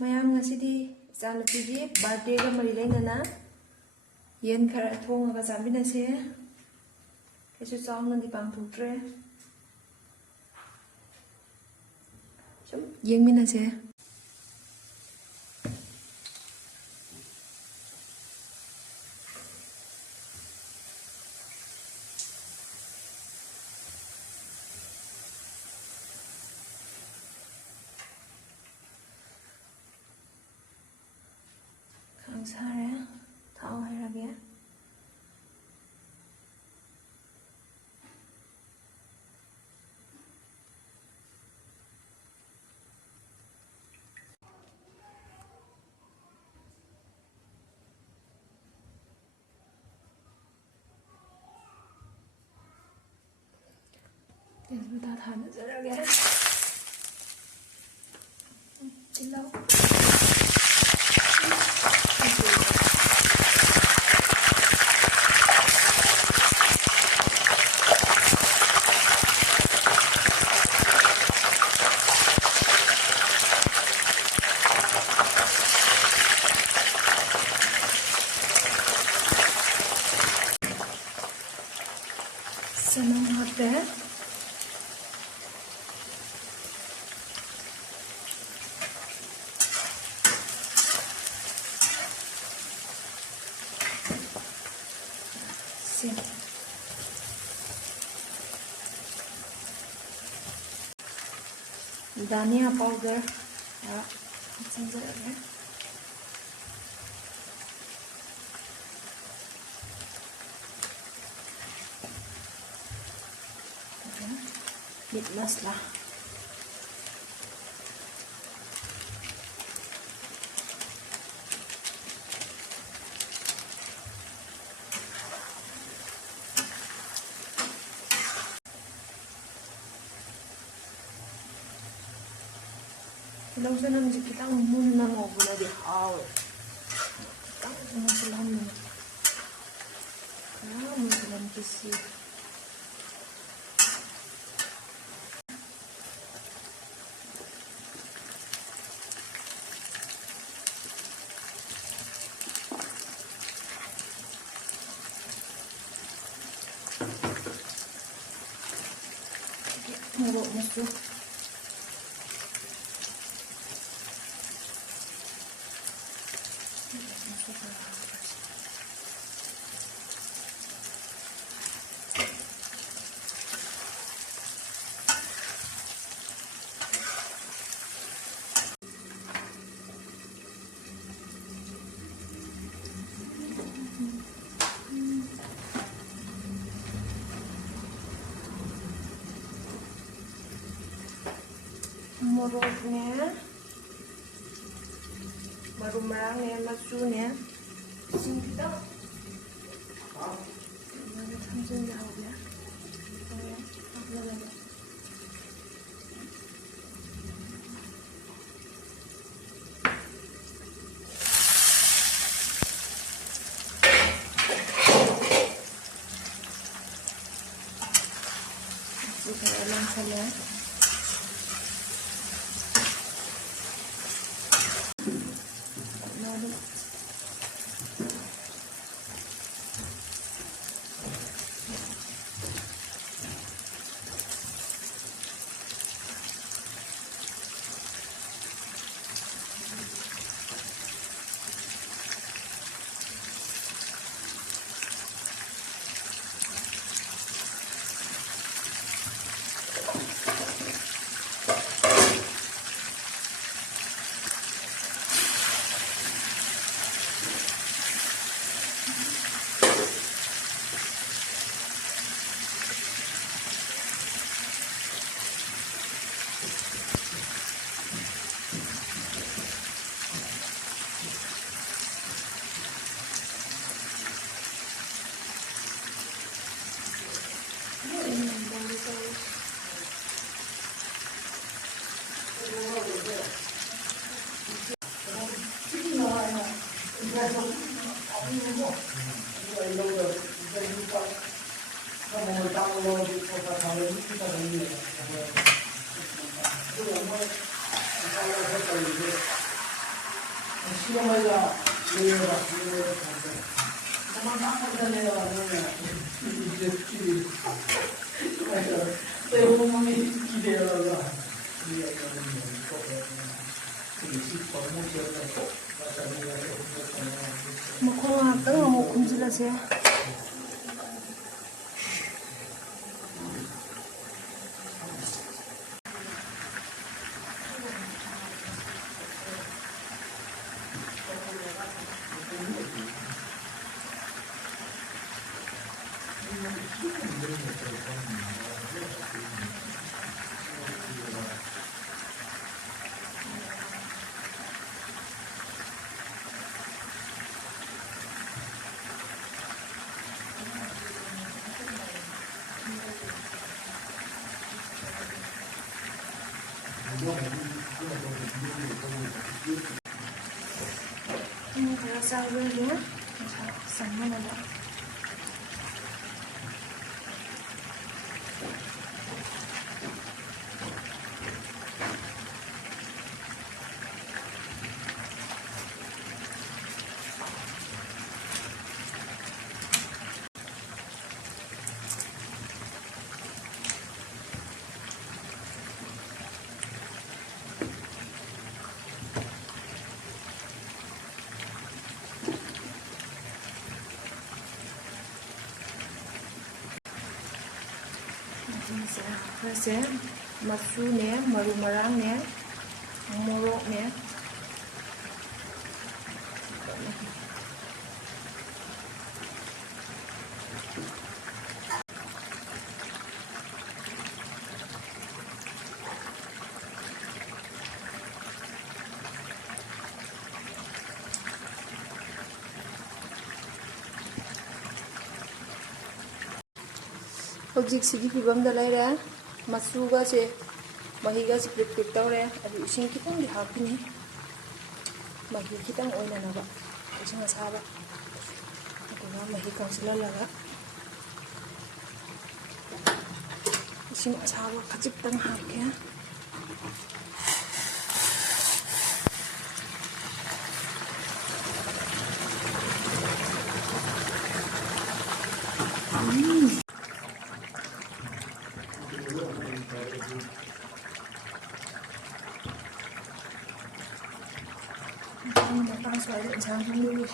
ꯃꯌꯥꯝ ꯉꯁꯤꯗꯤ ꯏꯆꯥꯅꯨꯄꯤꯒꯤ ꯕꯥꯔꯊꯗꯦꯒ ꯃꯔꯤ ꯂꯩꯅꯅ ꯌꯦꯟ ꯈꯔ ꯊꯣꯡꯉꯒ ꯆꯥꯃꯤꯟꯅꯁꯦ. ꯀꯩꯁꯨ ꯆꯥꯎꯅꯗꯤ ꯄꯥꯡꯊꯣꯛꯇ꯭ꯔꯦ. ꯁꯨꯝ ꯌꯦꯡꯃꯤꯟꯅꯁꯦ. ꯈꯥꯡ ꯁꯥꯔꯦ. ꯊꯥꯎ ꯍꯩꯔꯒꯦ. तेजपत्ता थानजरगे. तिलाउ. Senang hati. Dhania powder hapsanjirage. Meat masala. Tilaw sa naman siya kitang muna ng obo na di haw. Kitang muna sila naman. Kaya muna sila kisi. Murok na siya. Moroknya, baru merangnya, macunya, sini kita, ini langsung jauh ya, supaya langsung ya. ꯃꯈꯣꯡ ꯉꯥꯏꯍꯥꯛꯇꯪ ꯑꯃꯨꯛ ꯈꯨꯝꯖꯤꯜꯂꯁꯦ. Khá sao rồi nhé, sẵn như này đó. Sẽ masu nè, maru marang nè, morok nè. ꯍꯧꯖꯤꯛꯁꯤꯒꯤ ꯐꯤꯕꯝꯗ ꯂꯩꯔꯦ. ꯃꯆꯨꯒꯁꯦ ꯃꯍꯤꯒꯁꯦ ꯄ꯭ꯔꯤꯛ ꯄ꯭ꯔꯤꯛ ꯇꯧꯔꯦ. ꯑꯗꯨ ꯏꯁꯤꯡ ꯈꯤꯇꯪꯗꯤ ꯍꯥꯞꯈꯤꯅꯤ, ꯃꯍꯤ ꯈꯤꯇꯪ ꯑꯣꯏꯅꯅꯕ, ꯏꯁꯤꯡ ꯑꯁꯥꯕ. ꯑꯗꯨꯒ ꯃꯍꯤ ꯀꯪꯁꯤꯜꯍꯜꯂꯒ 이sim asawa khajiptang hapke. Matang soal insang dulu